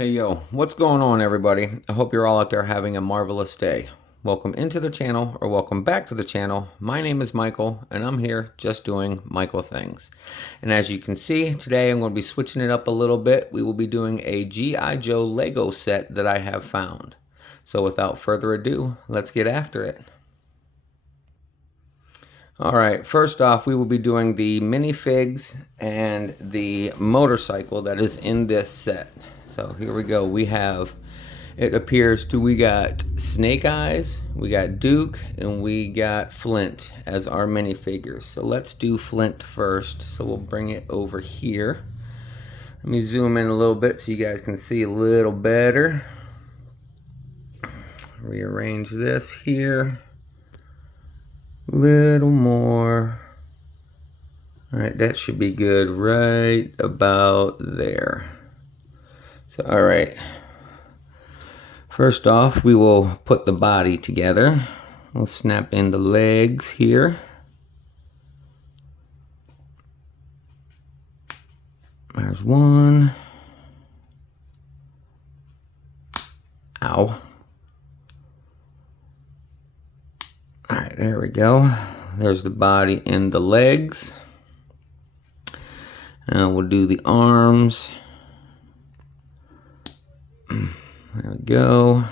Hey yo, what's going on everybody? I hope you're all out there having a marvelous day. Welcome into the channel or welcome back to the channel. My name is Michael and I'm here just doing Michael things. And as you can see, today I'm going to be switching it up a little bit. We will be doing a G.I. Joe Lego set that I have found. So without further ado, let's get after it. Alright, first off we will be doing the minifigs and the motorcycle that is in this set. So here we go. We have, it appears to, we got Snake Eyes, we got Duke, and we got Flint as our minifigures. So let's do Flint first. So we'll bring it over here. Let me zoom in a little bit so you guys can see a little better. Rearrange this here. Little more. Alright, that should be good right about there. So, alright. First off, we will put the body together. We'll snap in the legs here. There's one. Ow. Alright, there we go. There's the body and the legs. And we'll do the arms. There we go.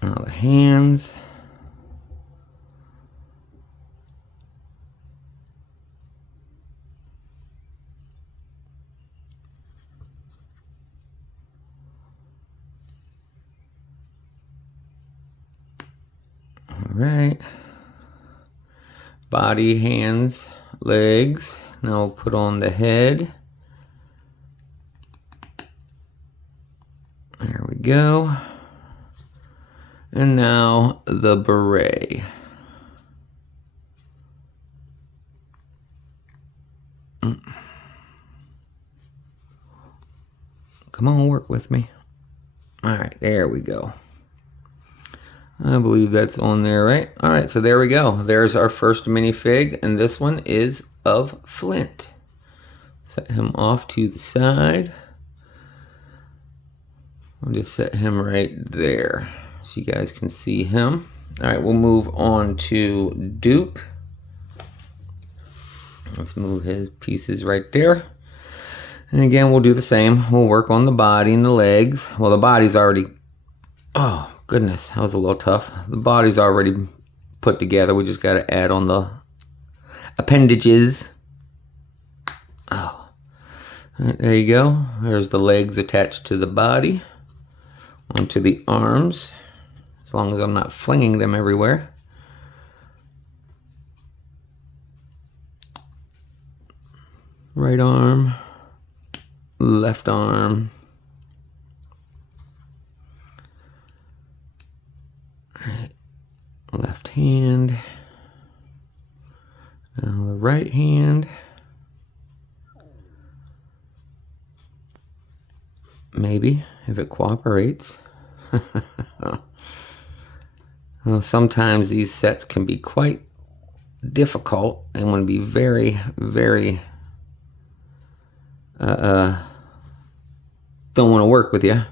Now the hands. Alright. Body, hands, legs. Now we'll put on the head. There we go. And now the beret. Come on, work with me. Alright, there we go. I believe that's on there, right? Alright, so there we go. There's our first minifig, and this one is of Flint. Set him off to the side. I'll just set him right there so you guys can see him. Alright, we'll move on to Duke. Let's move his pieces right there. And again, we'll do the same. We'll work on the body and the legs. Well, the body's already... Oh, goodness, that was a little tough. The body's already put together. We just got to add on the appendages. Oh. All right, there you go. There's the legs attached to the body. Onto the arms. As long as I'm not flinging them everywhere. Right arm. Left arm. Right. Left hand. Now the right hand. Maybe, if it cooperates. Well, sometimes these sets can be quite difficult and want to be very, very don't want to work with you. All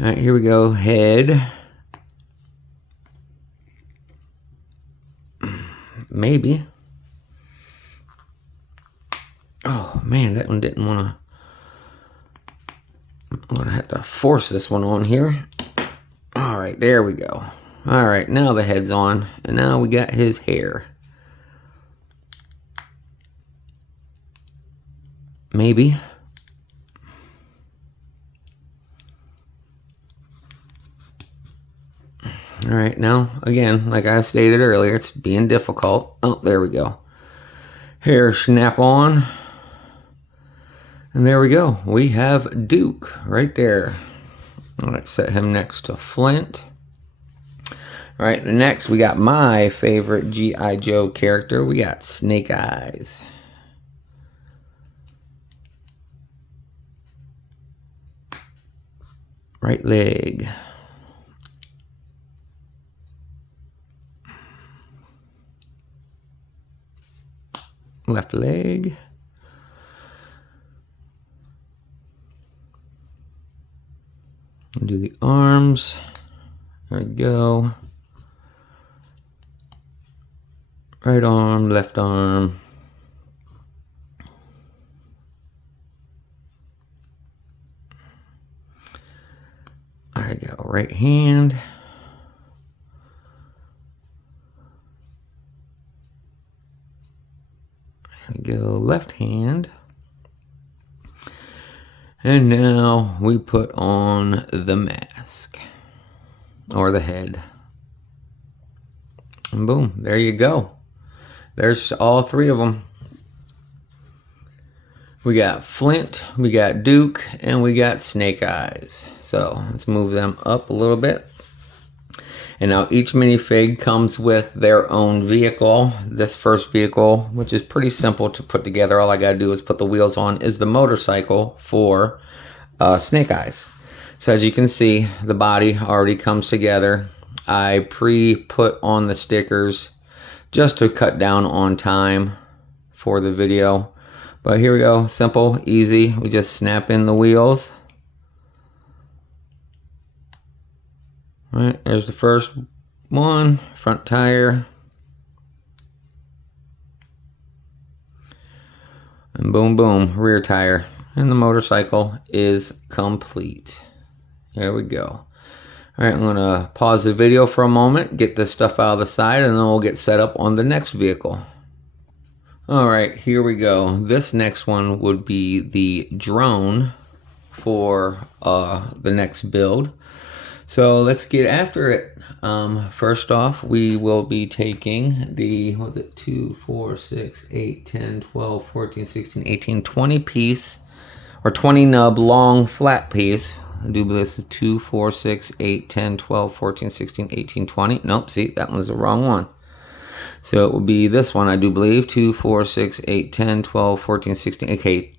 right, here we go. Head. Maybe. Oh man, that one didn't want to. I'm gonna have to force this one on here. All right, there we go. All right, now the head's on, and now we got his hair. Maybe. All right, now, again, like I stated earlier, it's being difficult. Oh, there we go. Hair snap on. And there we go. We have Duke right there. Let's set him next to Flint. All right, the next, we got my favorite G.I. Joe character. We got Snake Eyes. Right leg. Left leg. Do the arms. There we go. Right arm, left arm. There we go. Right hand. There we go. Left hand. And now we put on the mask. Or the head. And boom. There you go. There's all three of them. We got Flint, we got Duke, and we got Snake Eyes. So let's move them up a little bit. And now each minifig comes with their own vehicle. This first vehicle, which is pretty simple to put together, all I gotta do is put the wheels on, is the motorcycle for Snake Eyes. So as you can see, the body already comes together. I pre-put on the stickers just to cut down on time for the video. But here we go, simple, easy. We just snap in the wheels. All right, there's the first one, front tire. And boom, boom, rear tire. And the motorcycle is complete. There we go. All right, I'm gonna pause the video for a moment, get this stuff out of the side, and then we'll get set up on the next vehicle. All right, here we go. This next one would be the drone for the next build. So let's get after it. First off, we will be taking the, what was it, 2, 4, 6, 8, 10, 12, 14, 16, 18, 20 piece, or 20 nub long flat piece. I do believe this is 2, 4, 6, 8, 10, 12, 14, 16, 18, 20. Nope, see, that one's the wrong one. So it will be this one, I do believe, 2, 4, 6, 8, 10, 12, 14, 16, okay,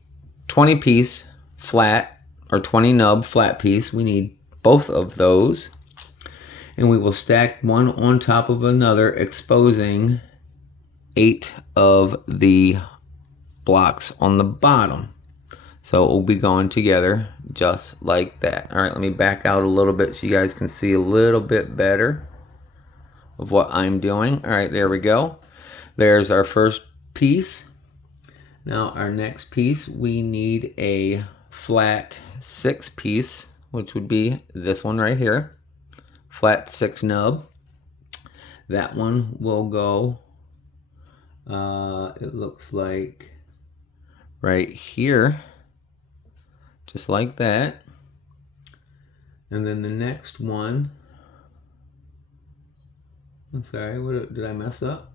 20 piece flat, or 20 nub flat piece. We need both of those. And we will stack one on top of another, exposing 8 of the blocks on the bottom. So it will be going together just like that. All right, let me back out a little bit so you guys can see a little bit better of what I'm doing. All right, there we go. There's our first piece. Now our next piece, we need a flat 6 piece, which would be this one right here. Flat 6 nub. That one will go, it looks like right here, just like that. And then the next one, I'm sorry, what did I mess up?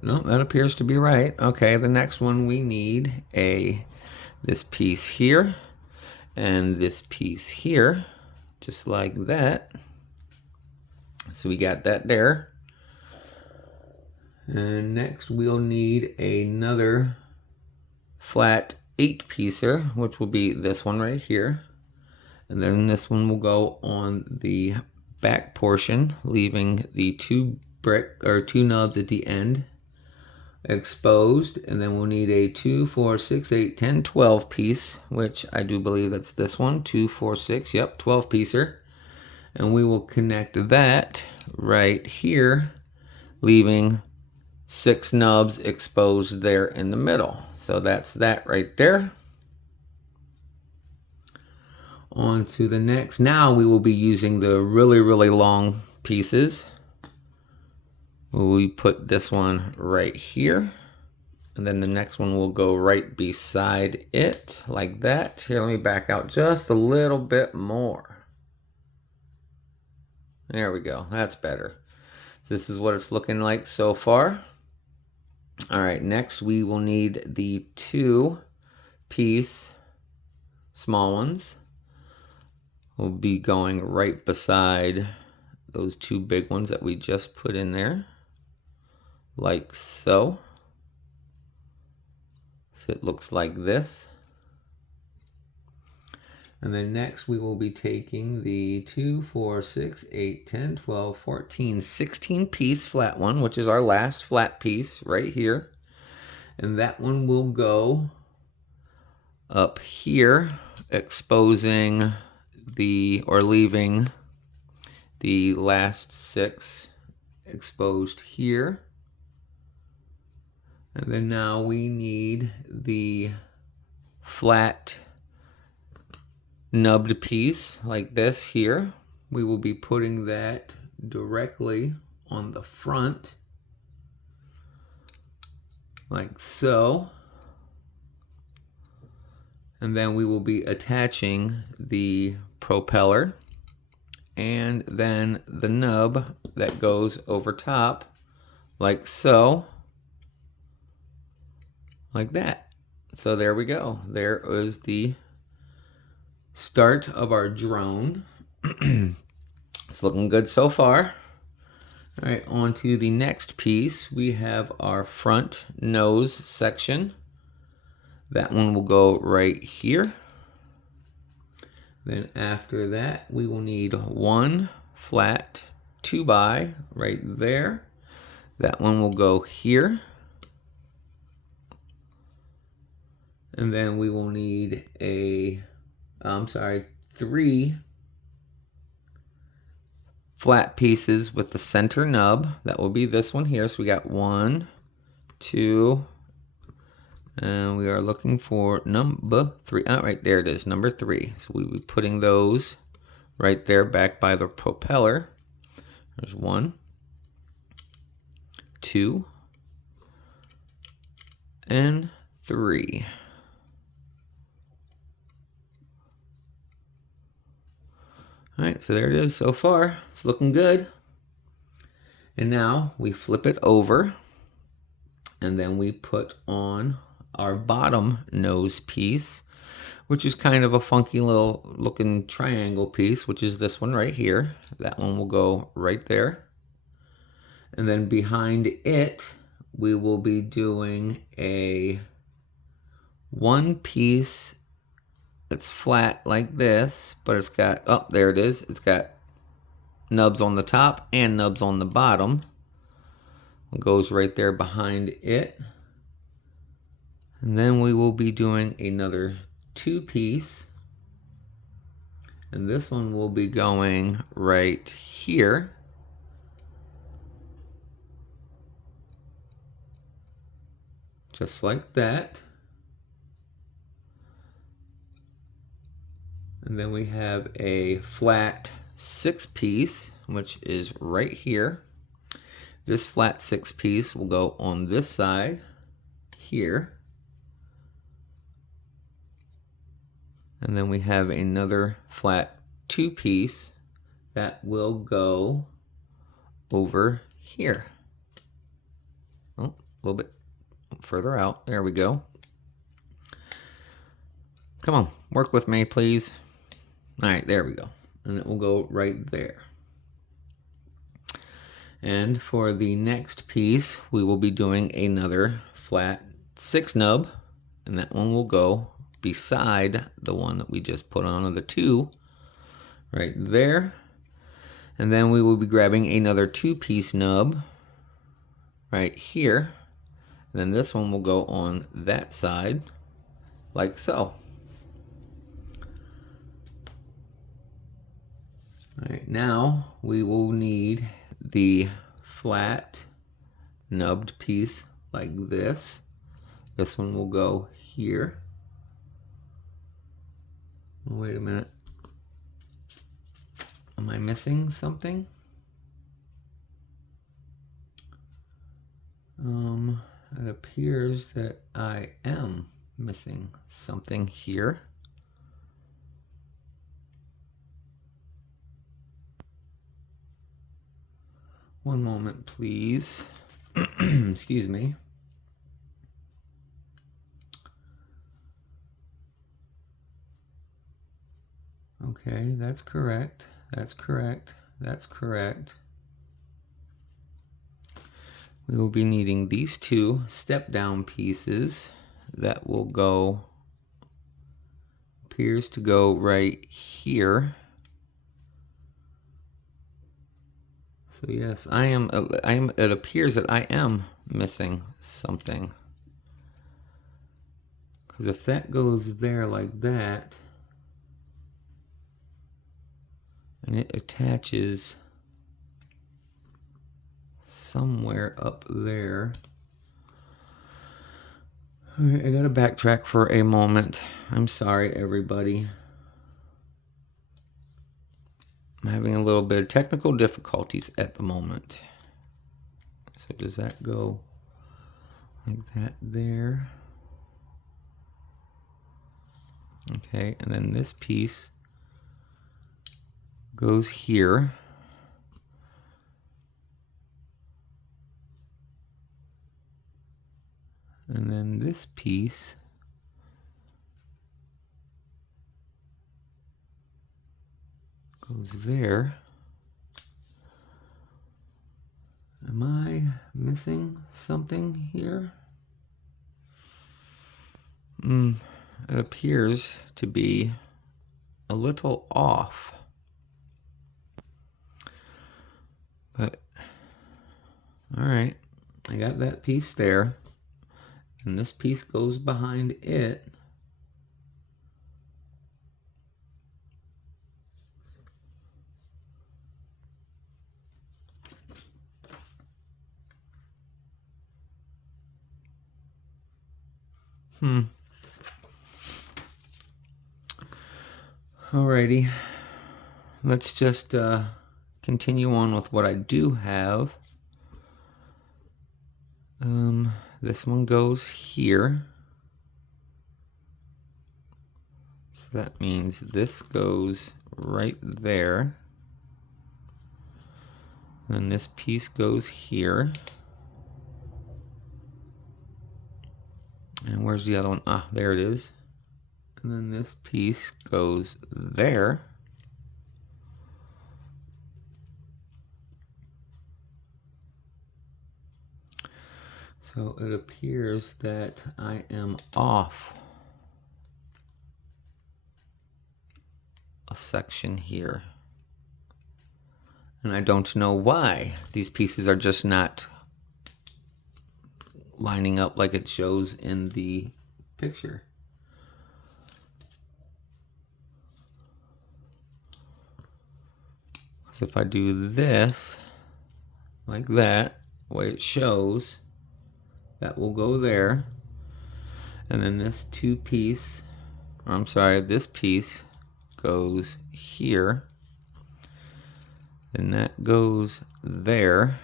No, that appears to be right. Okay, the next one we need this piece here and this piece here, just like that. So we got that there. And next we'll need another flat 8-piecer, which will be this one right here. And then this one will go on the back portion, leaving the 2 nubs at the end exposed. And then we'll need a 2, 4, 6, 8, 10, 12 piece, which I do believe that's this one, 2, 4, 6, yep, 12-piecer. And we will connect that right here, leaving 6 nubs exposed there in the middle. So that's that right there. On to the next. Now we will be using the really, really long pieces. We put this one right here. And then the next one will go right beside it, like that. Here, let me back out just a little bit more. There we go. That's better. This is what it's looking like so far. All right, next we will need the 2-piece small ones. We'll be going right beside those 2 big ones that we just put in there, like so. So it looks like this. And then next we will be taking the 2, 4, 6, 8, 10, 12, 14, 16 piece flat one, which is our last flat piece right here. And that one will go up here, exposing or leaving the last 6 exposed here. And then now we need the flat nubbed piece like this here. We will be putting that directly on the front like so. And then we will be attaching the propeller and then the nub that goes over top like so, like that. So there we go. There is the start of our drone. It's looking good so far. All right, on to the next piece. We have our front nose section. That one will go right here. Then after that, we will need one flat 2x right there. That one will go here. And then we will need 3 flat pieces with the center nub. That will be this one here. So we got 1, 2, and we are looking for number 3. Oh, right there it is, number 3. So we'll be putting those right there back by the propeller. There's 1, 2, and 3. All right, so there it is so far. It's looking good. And now we flip it over and then we put on our bottom nose piece, which is kind of a funky little looking triangle piece, which is this one right here. That one will go right there. And then behind it, we will be doing a 1 piece that's flat like this, but it's got, oh, there it is. It's got nubs on the top and nubs on the bottom. It goes right there behind it. And then we will be doing another 2 piece. And this one will be going right here. Just like that. And then we have a flat 6 piece, which is right here. This flat 6 piece will go on this side here. And then we have another flat 2 piece that will go over here. Oh, a little bit further out. There we go. Come on, work with me, please. All right, there we go. And it will go right there. And for the next piece, we will be doing another flat 6 nub, and that one will go beside the one that we just put on the 2 right there. And then we will be grabbing another 2-piece nub right here. And then this one will go on that side like so. All right, now we will need the flat nubbed piece like this. This one will go here. Wait a minute. Am I missing something? It appears that I am missing something here. One moment, please. Excuse me. Okay, that's correct. That's correct. That's correct. We will be needing these 2 step-down pieces that will go, appears to go right here. So yes, it appears that I am missing something. Because if that goes there like that, and it attaches somewhere up there. All right, I gotta backtrack for a moment. I'm sorry, everybody. I'm having a little bit of technical difficulties at the moment. So does that go like that there? Okay, and then this piece goes here. And then this piece goes there. Am I missing something here? It appears to be a little off. But, all right, I got that piece there. And this piece goes behind it. Alrighty, let's just continue on with what I do have. This one goes here. So that means this goes right there. And this piece goes here. And where's the other one? Ah, there it is. And then this piece goes there. So it appears that I am off a section here. And I don't know why. These pieces are just not lining up like it shows in the picture. So if I do this, like that, the way it shows, that will go there. And then this this piece goes here. And that goes there.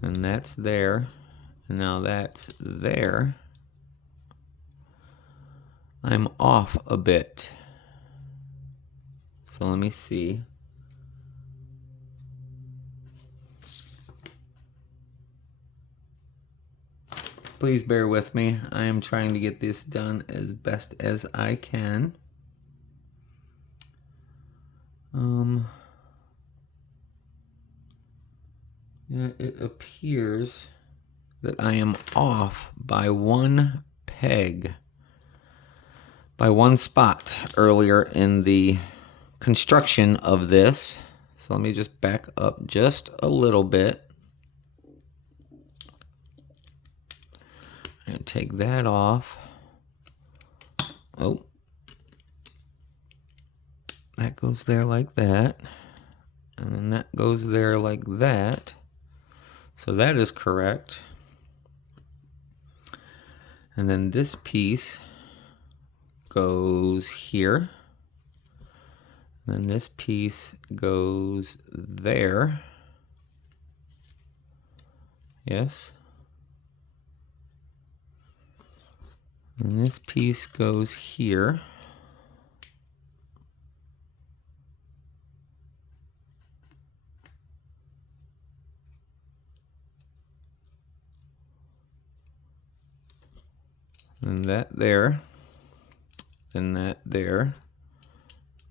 And that's there. And now that's there. I'm off a bit. So let me see. Please bear with me. I am trying to get this done as best as I can. Yeah, it appears that I am off by one peg, by one spot earlier in the construction of this. So let me just back up just a little bit. And take that off. Oh. That goes there like that. And then that goes there like that. So that is correct. And then this piece goes here. And then this piece goes there. Yes. And this piece goes here. And that there. And that there.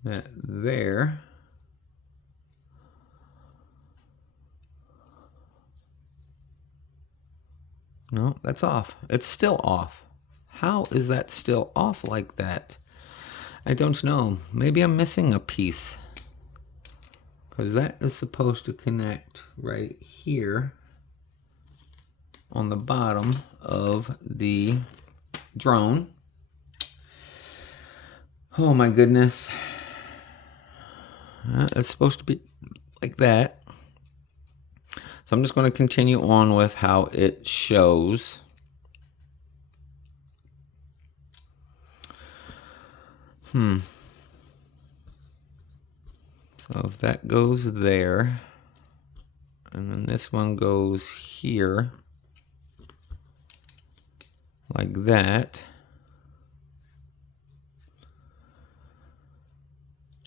That there. No, that's off. It's still off. How is that still off like that? I don't know. Maybe I'm missing a piece. Because that is supposed to connect right here on the bottom of the drone. Oh my goodness. It's supposed to be like that. So I'm just going to continue on with how it shows. So if that goes there, and then this one goes here, like that.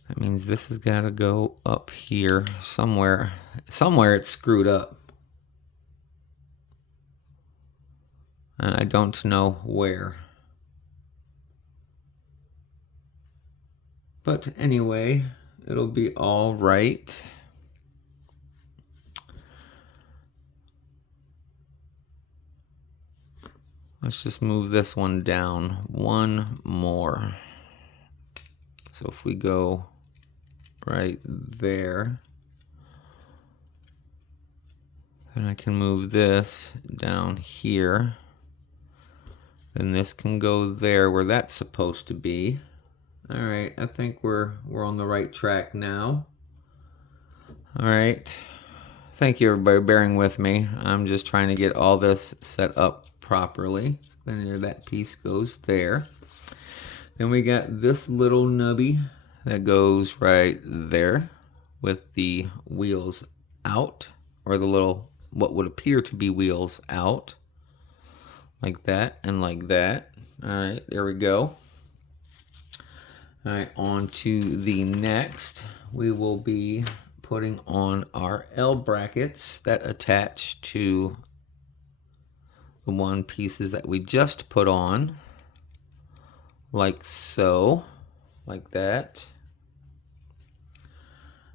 That means this has got to go up here somewhere. Somewhere it's screwed up. And I don't know where. But anyway, it'll be all right. Let's just move this one down one more. So if we go right there, then I can move this down here. Then this can go there where that's supposed to be. All right, I think we're on the right track now. All right. Thank you everybody bearing with me. I'm just trying to get all this set up properly. Then here that piece goes there. Then we got this little nubby that goes right there with the wheels out, or the little, what would appear to be wheels out. Like that and like that. All right, there we go. All right, on to the next. We will be putting on our L brackets that attach to the one pieces that we just put on, like so, like that.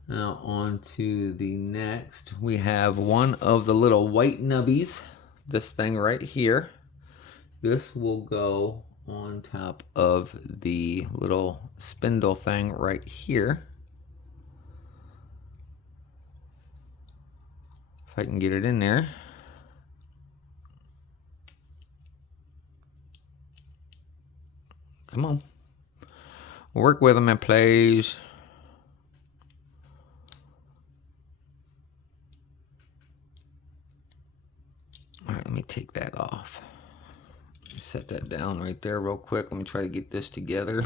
Now on to the next. We have one of the little white nubbies, this thing right here. This will go on top of the little spindle thing right here. If I can get it in there. Come on. Work with them, please. All right, let me take that off. Set that down right there real quick. Let me try to get this together.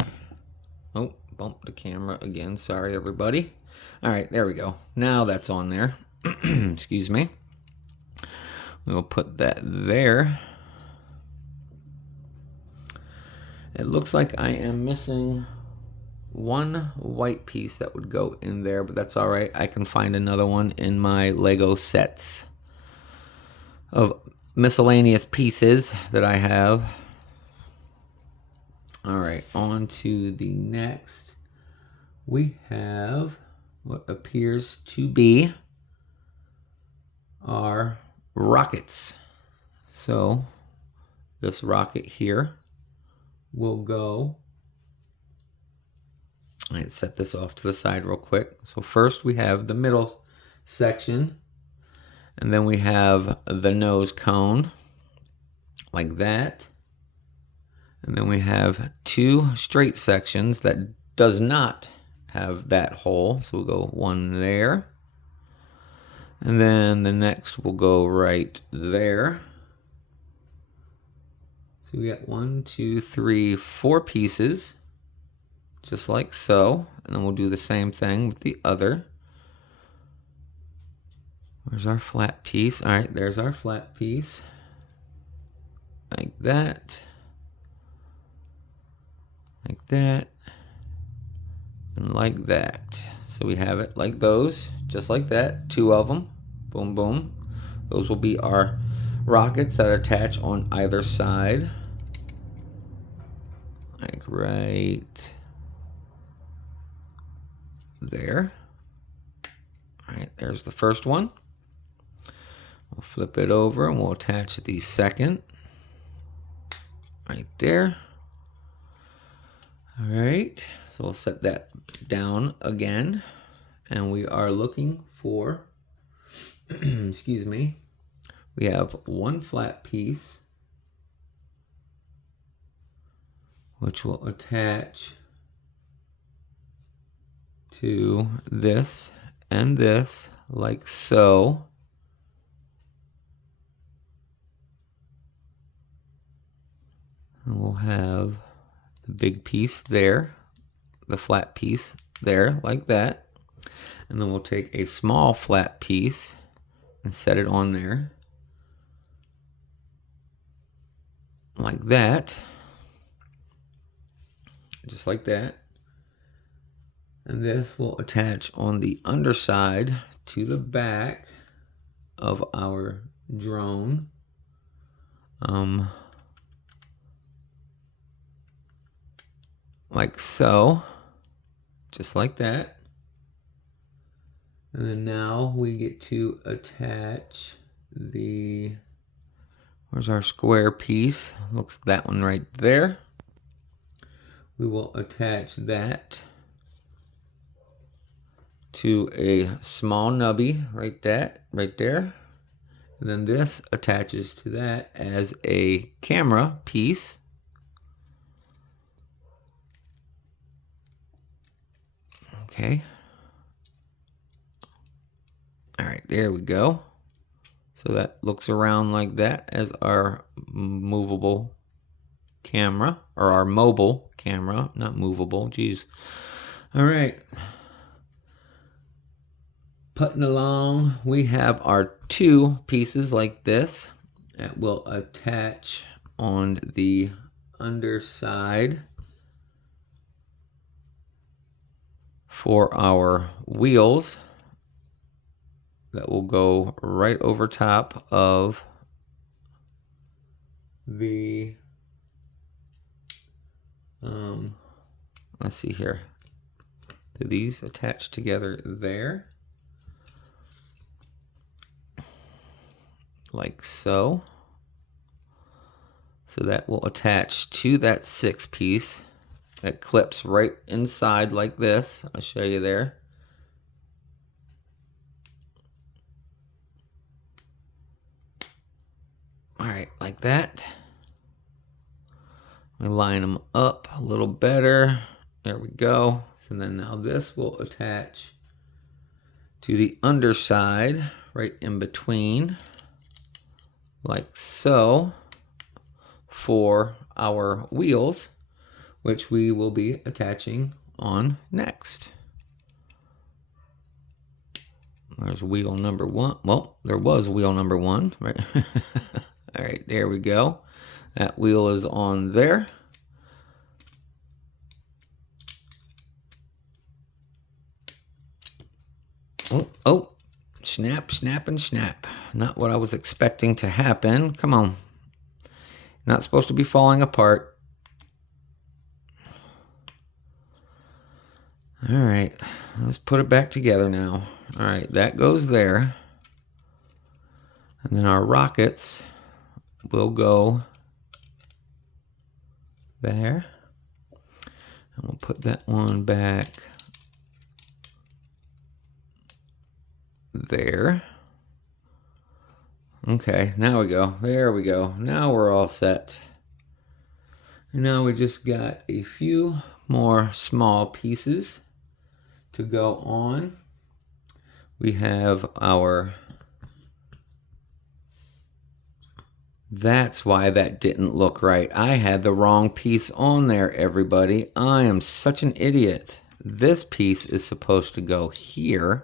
Oh, bumped the camera again. Sorry, everybody. All right, there we go. Now that's on there. Excuse me. We'll put that there. It looks like I am missing one white piece that would go in there, but that's all right. I can find another one in my Lego sets of miscellaneous pieces that I have. All right, on to the next. We have what appears to be our rockets. So this rocket here will go. All right, set this off to the side real quick. So first we have the middle section, and then we have the nose cone like that. And then we have two straight sections that does not have that hole. So we'll go one there. And then the next will go right there. So we got 1, 2, 3, 4 pieces, just like so. And then we'll do the same thing with the other. Where's our flat piece? All right, there's our flat piece. Like that. Like that. And like that. So we have it like those, just like that. 2 of them. Boom, boom. Those will be our rockets that attach on either side. Like right there. All right, there's the first one. We'll flip it over and we'll attach the second. Right there. All right, so we'll set that down again. And we are looking for, excuse me, we have one flat piece. which will attach to this and this, like so. And we'll have the big piece there, the flat piece there, like that. And then we'll take a small flat piece and set it on there, like that. Just like that. And this will attach on the underside to the back of our drone. Like so. Just like that. And then now we get to attach the, where's our square piece? Looks that one right there. We will attach that to a small nubby right there. And then this attaches to that as a camera piece. Okay. All right, there we go. So that looks around like that as our movable camera, or our mobile camera, not movable, geez. All right. Putting along, we have our two pieces like this that will attach on the underside for our wheels that will go right over top of the let's see here. Do these attach together there? Like so. So that will attach to that 6 piece that clips right inside like this. I'll show you there. All right, like that. We line them up a little better. There we go. So then now this will attach to the underside right in between, like so, for our wheels, which we will be attaching on next. There's wheel number 1. Well, there was wheel number 1, right? All right, there we go. That wheel is on there. Oh, snap, snap, and snap. Not what I was expecting to happen. Come on. Not supposed to be falling apart. All right, let's put it back together now. All right, that goes there. And then our rockets will go there. And we'll put that one back there. Okay, now we go. There we go. Now we're all set. And now we just got a few more small pieces to go on. We have our... That's why that didn't look right. I had the wrong piece on there, everybody. I am such an idiot. This piece is supposed to go here,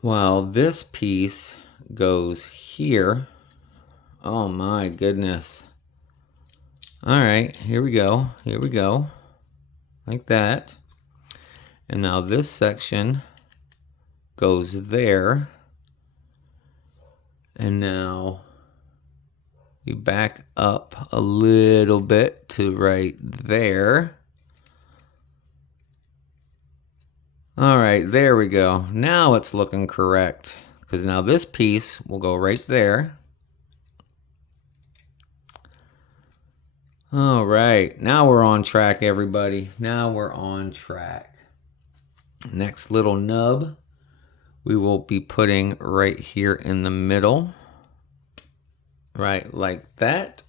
while this piece goes here. Oh my goodness. All right, here we go. Here we go. Like that. And now this section goes there. And now you back up a little bit to right there. All right, there we go. Now it's looking correct, because now this piece will go right there. All right, now we're on track, everybody. Now we're on track. Next little nub we will be putting right here in the middle, right like that.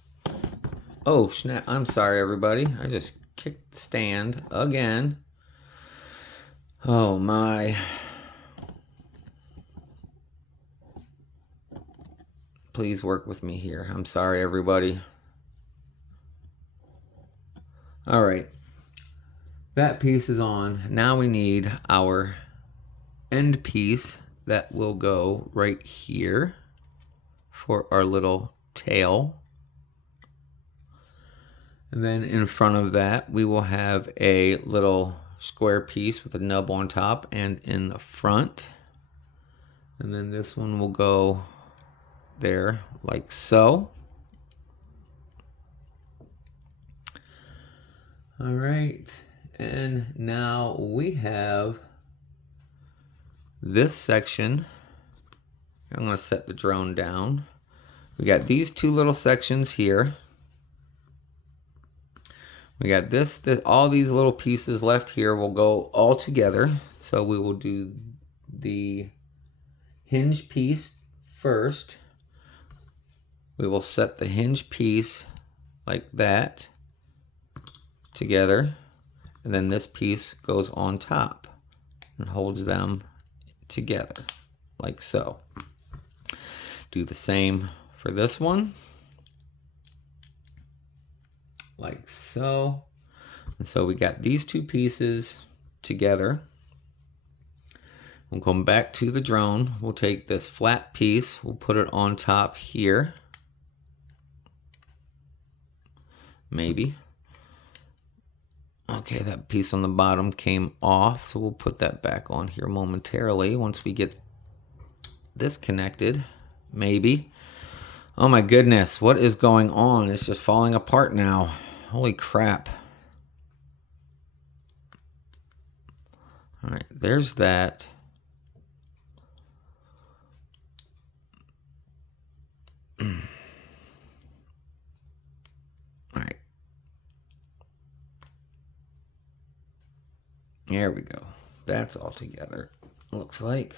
Oh, snap. I'm sorry, everybody. I just kicked the stand again. Oh, my. Please work with me here. I'm sorry, everybody. All right. That piece is on. Now we need our end piece that will go right here for our little tail. And then in front of that, we will have a little square piece with a nub on top and in the front. And then this one will go there like so. All right. And now we have this section. I'm going to set the drone down. We got these two little sections here. We got this, all these little pieces left here will go all together. So we will do the hinge piece first. We will set the hinge piece like that together. And then this piece goes on top and holds them together like so. Do the same for this one. Like so. And so we got these two pieces together. We'll come back to the drone. We'll take this flat piece. We'll put it on top here. Maybe. Okay, that piece on the bottom came off. So we'll put that back on here momentarily once we get this connected. Maybe. Oh my goodness. What is going on? It's just falling apart now. Holy crap. All right, there's that. All right. There we go. That's all together. Looks like.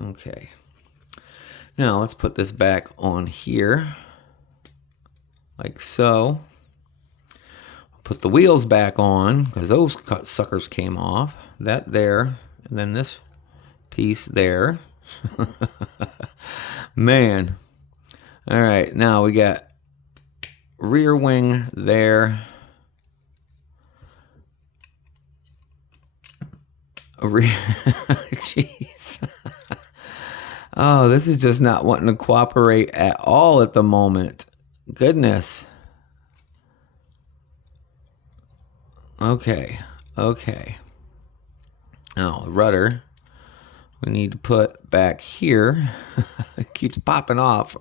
Okay. Now let's put this back on here. Like so. Put the wheels back on because those suckers came off. That there. And then this piece there. Man. All right. Now we got rear wing there. Jeez. Oh, this is just not wanting to cooperate at all at the moment. Goodness. Okay. Okay. Now, the rudder we need to put back here. It keeps popping off.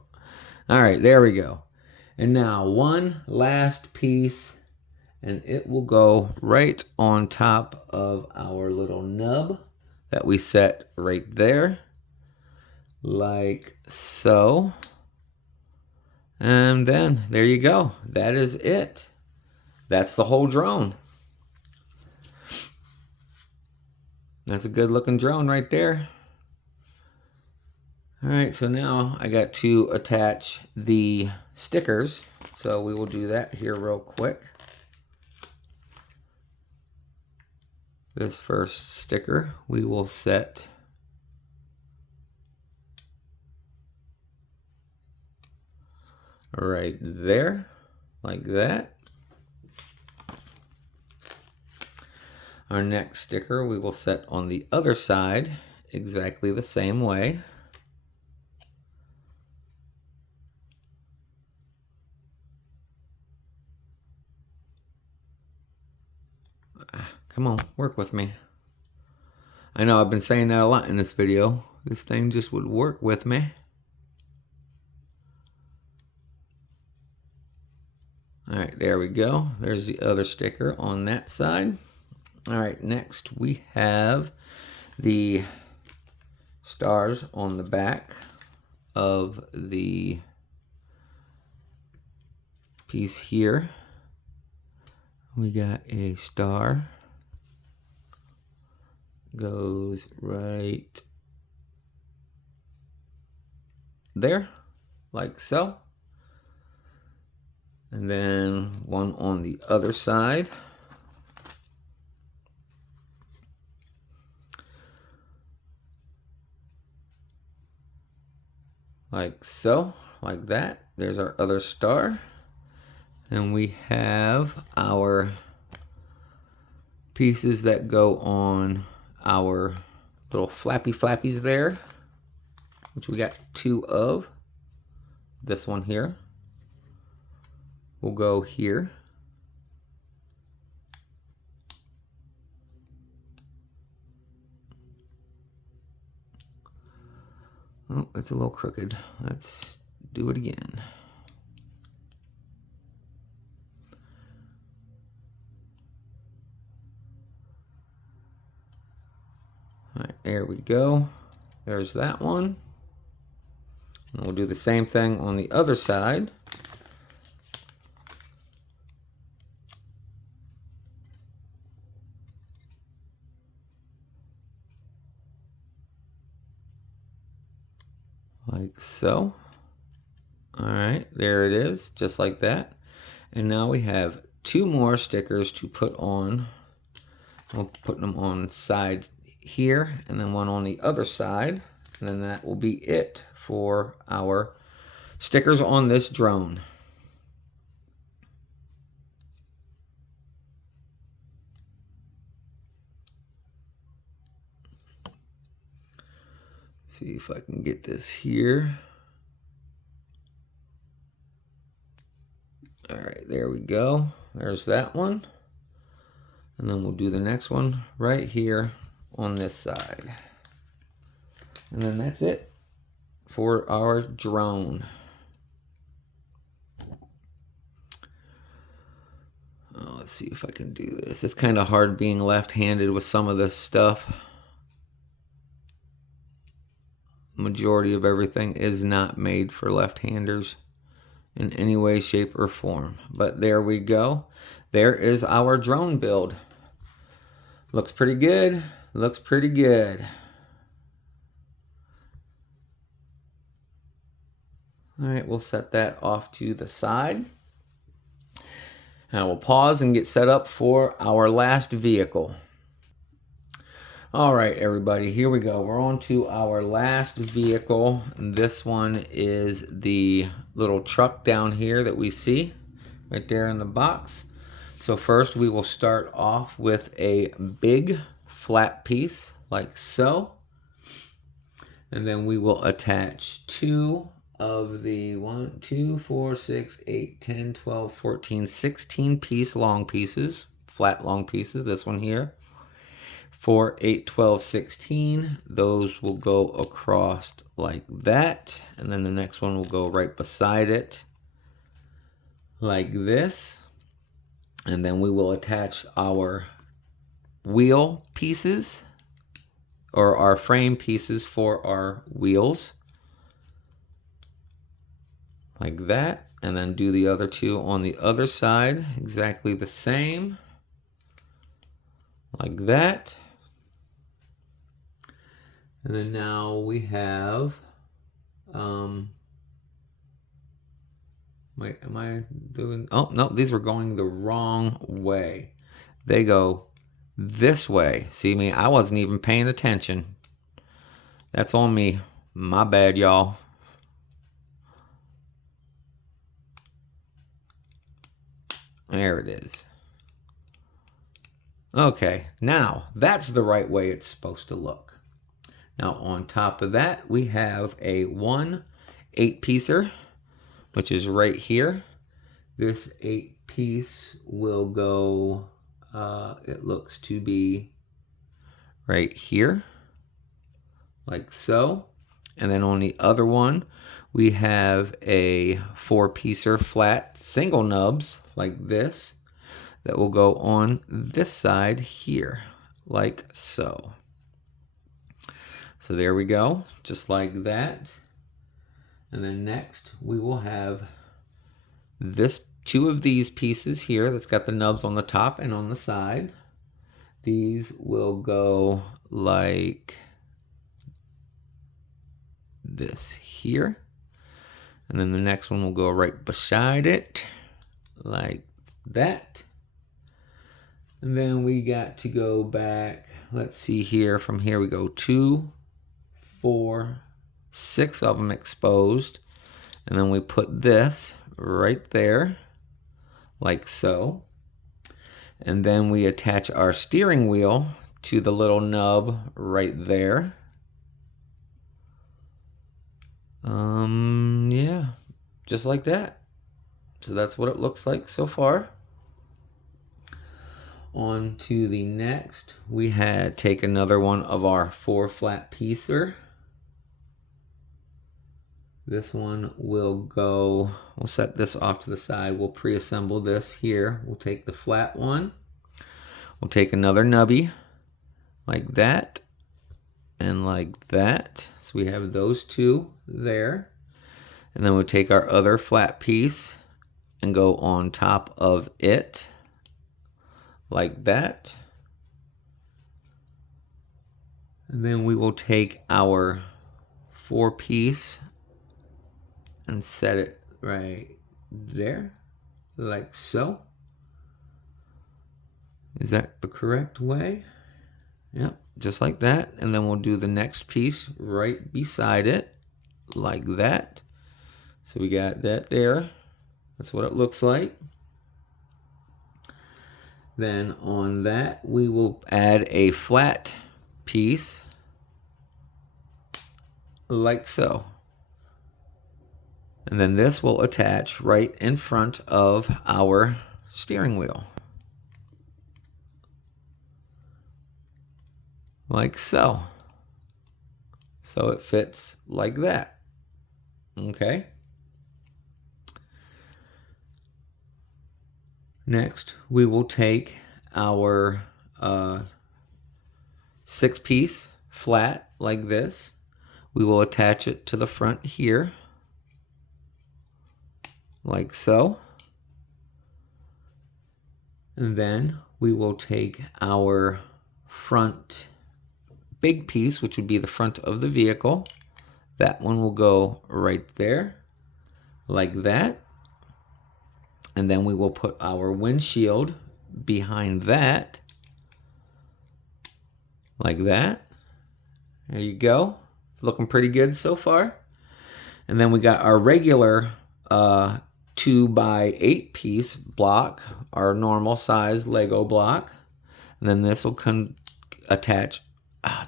All right, there we go. And now one last piece, and it will go right on top of our little nub that we set right there. Like so. And then there you go. That is it. That's the whole drone. That's a good looking drone right there. All right, so now I got to attach the stickers. So we will do that here real quick. This first sticker we will set right there, like that. Our next sticker we will set on the other side exactly the same way. Come on, work with me. I know I've been saying that a lot in this video. This thing just would work with me. All right, there we go. There's the other sticker on that side. All right, next we have the stars on the back of the piece here. We got a star. Goes right there. like so. And then one on the other side. Like so, like that. There's our other star. And we have our pieces that go on our little flappy flappies there, which we got 2 of. This one here will go here. Oh, it's a little crooked. Let's do it again. All right, there we go. There's that one. And we'll do the same thing on the other side. Like so. All right, there it is, just like that. And now we have 2 more stickers to put on. We'll put them on side here and then one on the other side. And then that will be it for our stickers on this drone. See if I can get this here. All right, there we go. There's that one. And then we'll do the next one right here on this side. And then that's it for our drone. Oh, let's see if I can do this. It's kind of hard being left-handed with some of this stuff. Majority of everything is not made for left-handers in any way, shape, or form. But there we go. There is our drone build. Looks pretty good. Looks pretty good. All right, we'll set that off to the side. And we'll pause and get set up for our last vehicle. All right, everybody, here we go. We're on to our last vehicle. This one is the little truck down here that we see right there in the box. So first we will start off with a big flat piece like so. And then we will attach 2 of the 1, 2, 4, 6, 8, 10, 12, 14, 16 piece long pieces, flat long pieces, this one here. 4, 8, 12, 16, those will go across like that. And then the next one will go right beside it like this. And then we will attach our wheel pieces or our frame pieces for our wheels like that. And then do the other 2 on the other side exactly the same like that. And then now we have, wait, am I doing, oh, no, these were going the wrong way. They go this way. See me, I wasn't even paying attention. That's on me. My bad, y'all. There it is. Okay, now that's the right way it's supposed to look. Now on top of that, we have a 1 8-piecer, which is right here. This 8-piece will go, it looks to be right here, like so. And then on the other one, we have a 4-piecer flat single nubs like this that will go on this side here, like so. So there we go, just like that. And then next we will have this 2 of these pieces here that's got the nubs on the top and on the side. These will go like this here. And then the next one will go right beside it, like that. And then we got to go back, let's see here, from here we go 2, 4, 6 of them exposed. And then we put this right there, like so. And then we attach our steering wheel to the little nub right there. Yeah, just like that. So that's what it looks like so far. On to the next, we had take another one of our 4 flat piecer. This one will go, we'll set this off to the side. We'll pre-assemble this here. We'll take the flat one. We'll take another nubby like that and like that. So we have those two there. And then we'll take our other flat piece and go on top of it like that. And then we will take our 4-piece and set it right there, like so. Is that the correct way? Yep, just like that. And then we'll do the next piece right beside it, like that. So we got that there. That's what it looks like. Then on that, we will add a flat piece, like so. And then this will attach right in front of our steering wheel. Like so. So it fits like that. Okay. Next, we will take our 6-piece flat like this. We will attach it to the front here, like so. And then we will take our front big piece, which would be the front of the vehicle. That one will go right there, like that. And then we will put our windshield behind that, like that. There you go. It's looking pretty good so far. And then we got our regular 2x8 piece block, our normal size Lego block. And then this will attach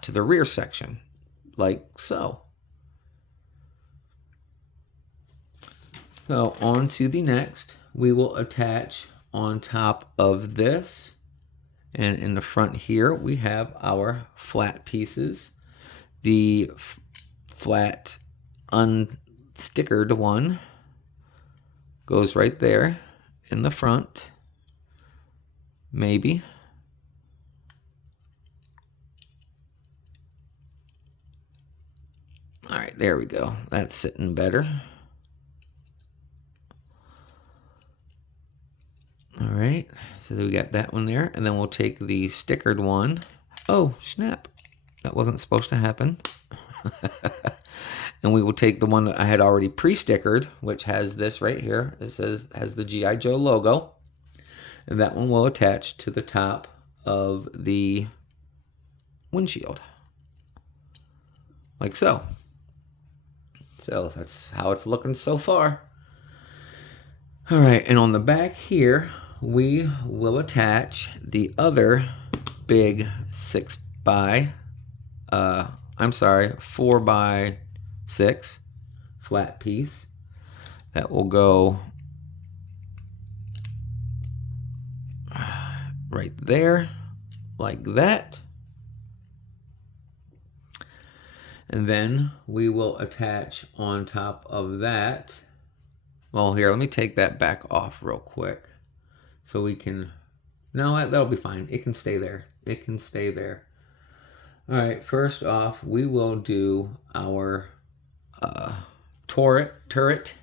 to the rear section, like so. So on to the next, we will attach on top of this. And in the front here, we have our flat pieces. The flat unstickered one goes right there in the front, maybe. All right, there we go. That's sitting better. All right, so we got that one there, and then we'll take the stickered one. Oh, snap. That wasn't supposed to happen. And we will take the one that I had already pre-stickered, which has this right here. It has the G.I. Joe logo. And that one will attach to the top of the windshield, like so. So that's how it's looking so far. All right, and on the back here, we will attach the other big 4x6 flat piece that will go right there, like that. And then we will attach on top of that. Well, here, let me take that back off real quick so we can, no, that'll be fine. It can stay there. It can stay there. All right, first off, we will do our turret.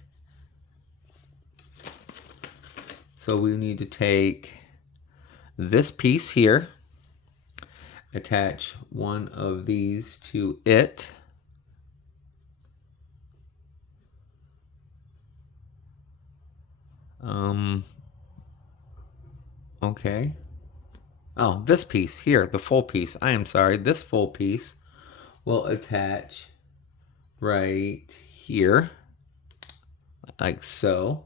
So we need to take this piece here, attach one of these to it, Okay. Oh, this piece here, the full piece. I am sorry. This full piece will attach right here, like so.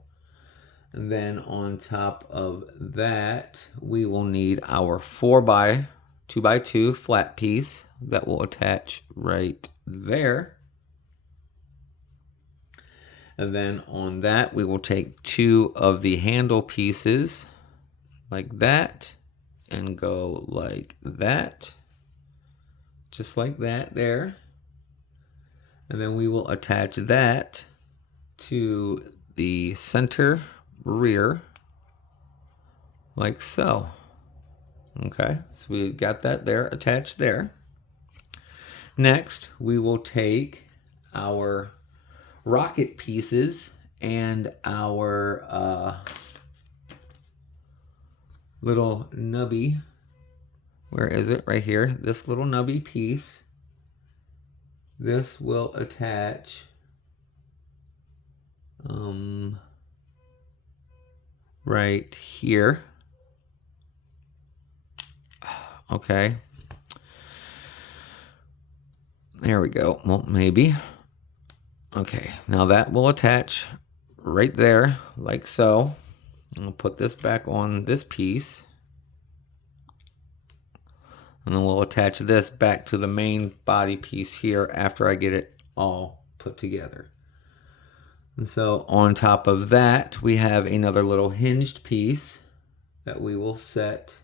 And then on top of that, we will need our 2x2 flat piece that will attach right there. And then on that, we will take 2 of the handle pieces like that and go like that. Just like that there. And then we will attach that to the center rear like so. Okay, so we got that there attached there. Next, we will take our rocket pieces and our little nubby. Where is it? Right here. This little nubby piece. This will attach right here. Okay. There we go. Well, maybe. Okay, now that will attach right there, like so. I'll put this back on this piece. And then we'll attach this back to the main body piece here after I get it all put together. And so on top of that, we have another little hinged piece that we will set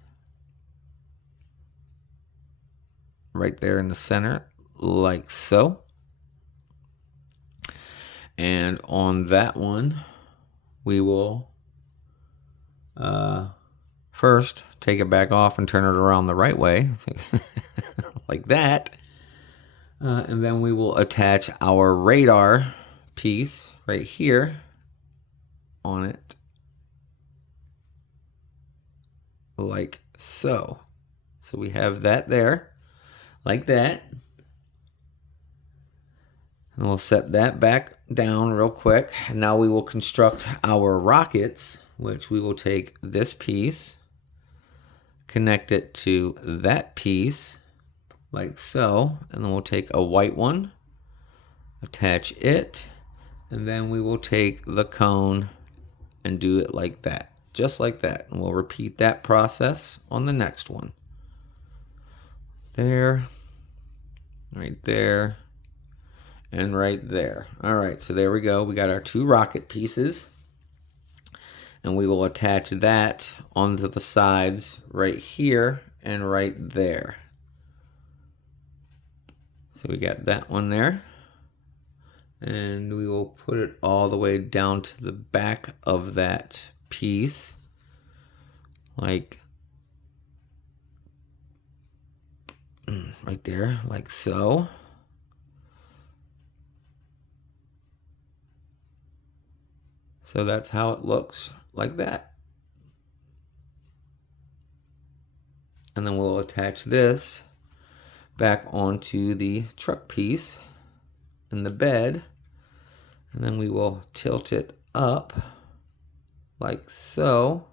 right there in the center, like so. And on that one, we will first take it back off and turn it around the right way, like that. And then we will attach our radar piece right here on it, like so. So we have that there, like that. And we'll set that back down real quick. And now we will construct our rockets, which we will take this piece, connect it to that piece, like so. And then we'll take a white one, attach it, and then we will take the cone and do it like that, just like that. And we'll repeat that process on the next one. There, right there, and right there. All right, so there we go. We got our 2 rocket pieces, and we will attach that onto the sides right here and right there. So we got that one there, and we will put it all the way down to the back of that piece, like right there, like so. So that's how it looks, like that. And then we'll attach this back onto the truck piece in the bed. And then we will tilt it up like so.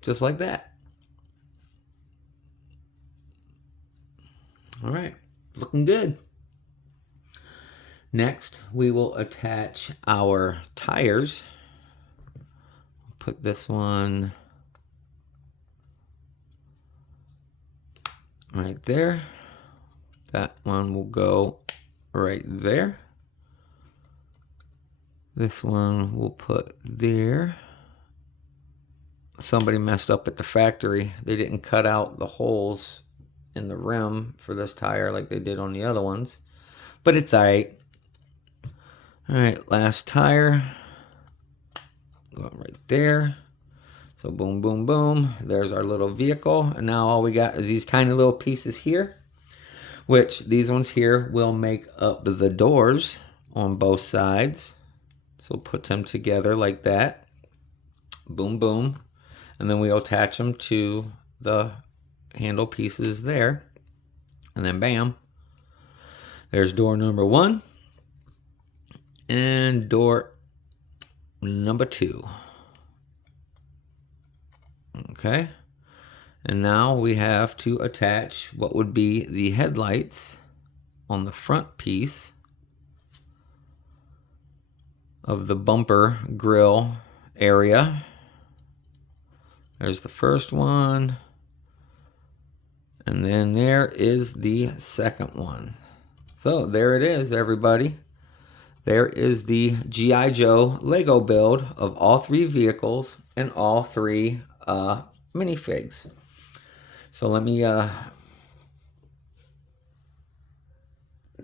Just like that. All right, looking good. Next, we will attach our tires. Put this one right there. That one will go right there. This one we'll put there. Somebody messed up at the factory. They didn't cut out the holes in the rim for this tire like they did on the other ones. But it's alright. Alright, last tire. Going right there. So boom, boom, boom. There's our little vehicle. And now all we got is these tiny little pieces here, which these ones here will make up the doors on both sides. So put them together like that. Boom, boom. And then we'll attach them to the handle pieces there. And then bam, there's door number 1 and door number 2. Okay. And now we have to attach what would be the headlights on the front piece of the bumper grill area. There's the first one. And then there is the second one. So there it is, everybody. There is the G.I. Joe Lego build of all 3 vehicles and all 3 minifigs. So let me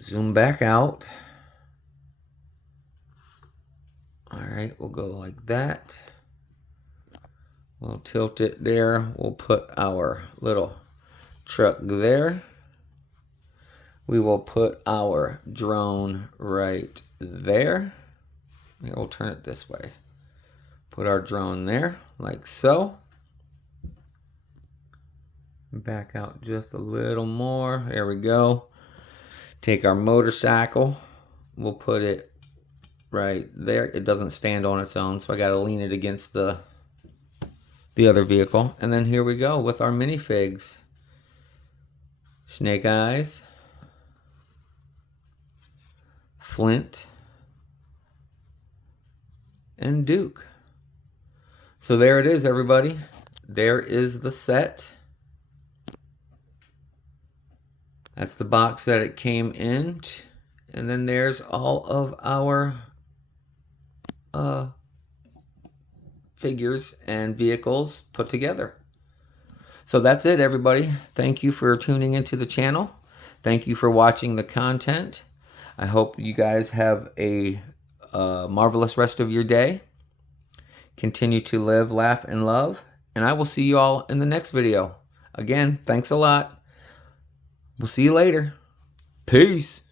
zoom back out. All right, we'll go like that. We'll tilt it there. We'll put our little truck there. We will put our drone right there. Here, we'll turn it this way. Put our drone there, like so. Back out just a little more. There we go. Take our motorcycle. We'll put it right there. It doesn't stand on its own, so I got to lean it against the other vehicle. And then here we go with our minifigs. Snake Eyes, Flint, and Duke. So there it is, everybody. There is the set. That's the box that it came in. And then there's all of our figures and vehicles put together. So that's it, everybody. Thank you for tuning into the channel. Thank you for watching the content. I hope you guys have a marvelous rest of your day. Continue to live, laugh, and love. And I will see you all in the next video. Again, thanks a lot. We'll see you later. Peace.